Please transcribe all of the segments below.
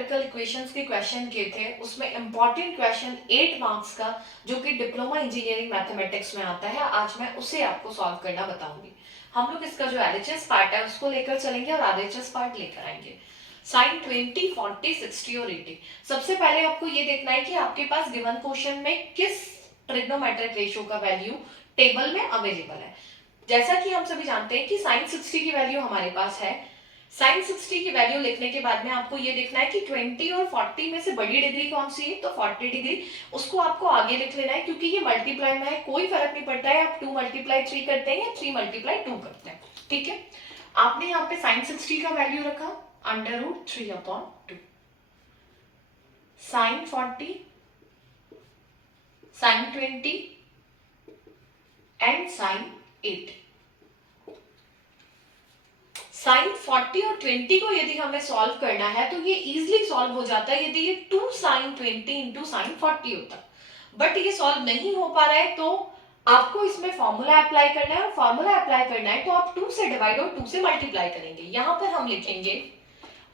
Trigonometrical equations के question किए थे, उसमें इंपॉर्टेंट क्वेश्चन 8 मार्क्स का जो कि डिप्लोमा इंजीनियरिंग मैथमेटिक्स में आता है, आज मैं उसे आपको सॉल्व करना बताऊंगी। हम लोग इसका जो एलएचएस पार्ट है उसको लेकर चलेंगे और आरएचएस पार्ट लेकर आएंगे। साइन 20, 40, 60 और 80। सबसे पहले आपको ये देखना है कि आपके पास गिवन क्वेश्चन में किस ट्रिग्नोमेट्रिक रेशियो का वैल्यू टेबल में अवेलेबल है। जैसा कि हम सभी जानते हैं कि साइन 60 की वैल्यू हमारे पास है। साइन 60 की वैल्यू लिखने के बाद में आपको ये देखना है कि 20 और 40 में से बड़ी डिग्री कौन सी है, तो 40 डिग्री। उसको आपको आगे लिख लेना है क्योंकि ये मल्टीप्लाई में है, कोई फर्क नहीं पड़ता है आप 2 मल्टीप्लाई 3 करते हैं या 3 मल्टीप्लाई 2 करते हैं। ठीक है, आपने यहाँ पे साइन 60 का वैल्यू रखा √3/2, sine 40, sine 20 and sine 80। Sine 40 और 20 को यदि हमें सॉल्व करना है तो ये इजीली सॉल्व हो जाता है यदि ये 2 साइन 20 इंटू साइन 40 होता। बट ये सॉल्व नहीं हो पा रहा है तो आपको इसमें फॉर्मूला अप्लाई करना है, और फॉर्मूला अप्लाई करना है तो आप 2 से डिवाइड और 2 से मल्टीप्लाई करेंगे। यहां पर हम लिखेंगे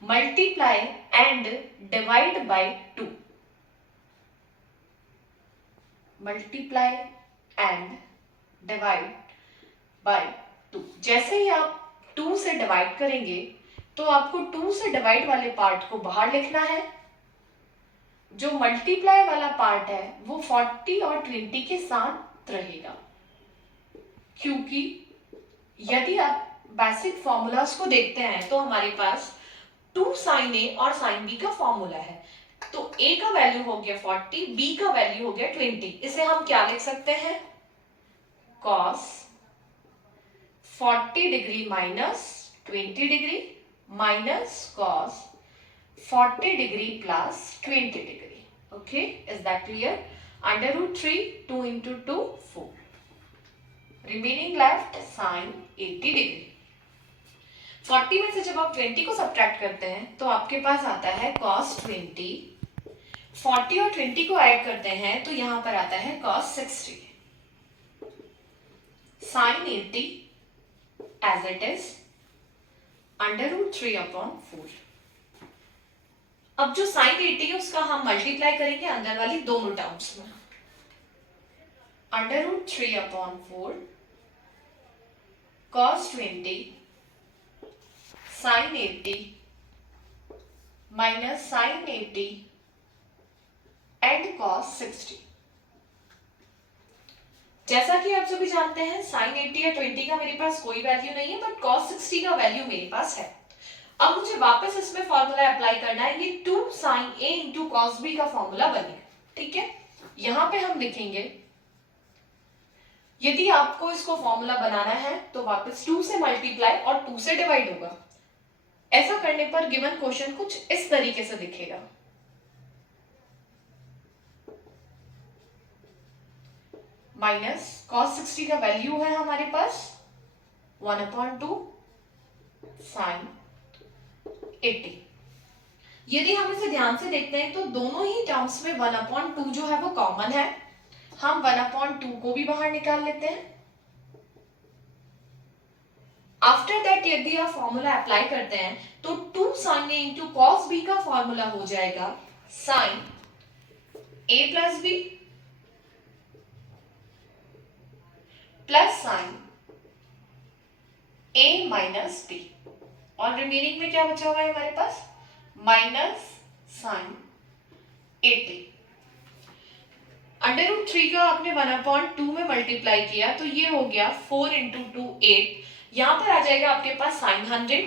multiply and divide by 2, multiply and divide by 2। जैसे ही आप 2 से डिवाइड करेंगे तो आपको 2 से डिवाइड वाले पार्ट को बाहर लिखना है, जो मल्टीप्लाई वाला पार्ट है वो 40 और 20 के साथ रहेगा, क्योंकि यदि आप बेसिक फॉर्मूलाज को देखते हैं तो हमारे पास 2 साइन ए और साइन बी का फॉर्मूला है। तो ए का वैल्यू हो गया 40, बी का वैल्यू हो गया 20। इसे हम क्या लिख सकते हैं, cos 40 degree minus 20 degree minus cos 40 degree plus 20 degree. Okay, is that clear? √3, 2 into 2, 4. Remaining left sine 80 degree. 40 में से जब आप 20 को सब्ट्रैक्ट करते हैं तो आपके पास आता है cos 20। 40 और 20 को ऐड करते हैं तो यहां पर आता है cos 60। Sine 80 as it is √3/4। अब जो साइन 80 है उसका हम मल्टीप्लाई करेंगे अंदर वाली दोनों टर्म्स में। √3/4 cos 20 sin 80 minus sin 80 and cos 60। जैसा कि आप सभी जानते हैं साइन 80 या 20 का मेरे पास कोई वैल्यू नहीं है, बट cos 60 का वैल्यू मेरे पास है। अब मुझे वापस इसमें फॉर्मूला अप्लाई करना है, ये 2 साइन ए इंटू कॉस बी का फॉर्मूला बनेगा। ठीक है, यहां पे हम लिखेंगे, यदि आपको इसको फॉर्मूला बनाना है तो वापस 2 से मल्टीप्लाई और 2 से डिवाइड होगा। ऐसा करने पर गिवन क्वेश्चन कुछ इस तरीके से दिखेगा। माइनस cos 60 का वैल्यू है हमारे पास 1/2 साइन 80। यदि हम इसे ध्यान से देखते हैं तो दोनों ही टर्म्स में 1/2 जो है वो कॉमन है। हम 1/2 को भी बाहर निकाल लेते हैं। आफ्टर दैट यदि आप फॉर्मूला अप्लाई करते हैं तो 2 साइन ए इंटू कॉस बी का फॉर्मूला हो जाएगा साइन ए प्लस बी प्लस साइन ए माइनस बी, और रिमेनिंग में क्या बचा हुआ है हमारे पास, माइनस साइन 80। √3 का आपने 1/2 में मल्टीप्लाई किया तो ये हो गया 4 इंटू 2 8। यहां पर आ जाएगा आपके पास sine 100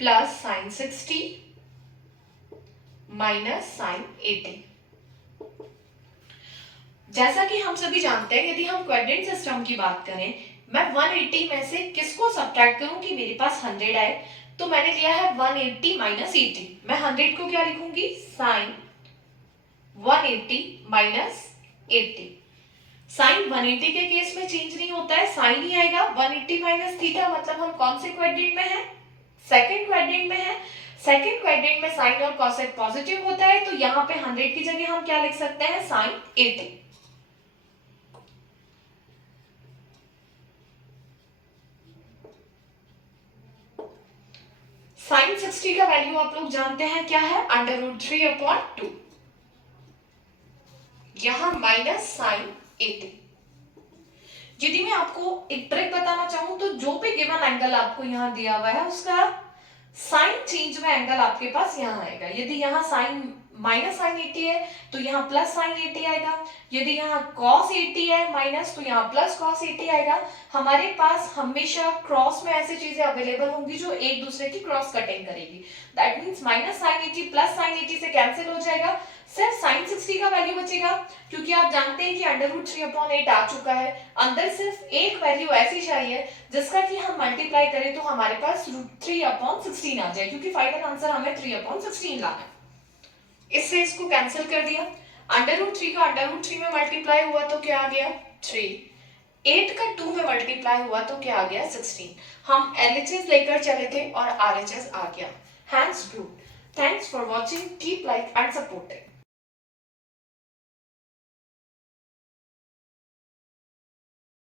plus sine 60 minus sine 80। जैसा कि हम सभी जानते हैं यदि हम क्वाड्रेंट सिस्टम की बात करें, मैं 180 में से किसको सब्ट्रैक्ट करूं कि मेरे पास 100 आए, तो मैंने लिया है 180 माइनस 80। मैं 100 को क्या लिखूंगी, साइन 180 माइनस 80। साइन 180 के केस में चेंज नहीं होता है, साइन ही आएगा। 180 माइनस थीटा मतलब हम कौन से क्वाड्रेंट में हैं, सेकंड क्वाड्रेंट में है। सेकंड क्वाड्रेंट में साइन और कॉसेक पॉजिटिव होता है, तो यहाँ पे 100 की जगह हम क्या लिख सकते हैं, साइन 80। साइन 60 का वैल्यू आप लोग जानते हैं क्या है, √3/2। यहां माइनस साइन 80। यदि मैं आपको एक ट्रिक बताना चाहूं तो जो भी गिवन एंगल आपको यहां दिया हुआ है उसका साइन चेंज में एंगल आपके पास यहाँ आएगा। यदि यहाँ साइन माइनस साइन 80 है तो यहाँ प्लस साइन 80 आएगा। यदि यहाँ कॉस 80 है माइनस तो यहाँ प्लस कॉस 80 आएगा। हमारे पास हमेशा क्रॉस में ऐसी चीजें अवेलेबल होंगी जो एक दूसरे की क्रॉस कटिंग करेगी। दैट मीन्स माइनस साइन 80 प्लस साइन 80 से कैंसिल हो जाएगा, सिर्फ साइन 60 का वैल्यू बचेगा। क्योंकि आप जानते हैं कि √3/8 आ चुका है, अंदर सिर्फ एक वैल्यू ऐसी चाहिए जिसका कि हम मल्टीप्लाई करें तो हमारे पास √3/16 आ जाए, क्योंकि फाइनल आंसर हमें 3/16 लाना है। इससे इसको कैंसिल कर दिया। √3 का √3 में मल्टीप्लाई हुआ तो क्या आ गया 3। 8 का 2 में मल्टीप्लाई हुआ तो क्या आ गया 16। हम LHS लेकर चले थे और RHS आ गया। Hence proved. Thanks for watching, keep like and supporting.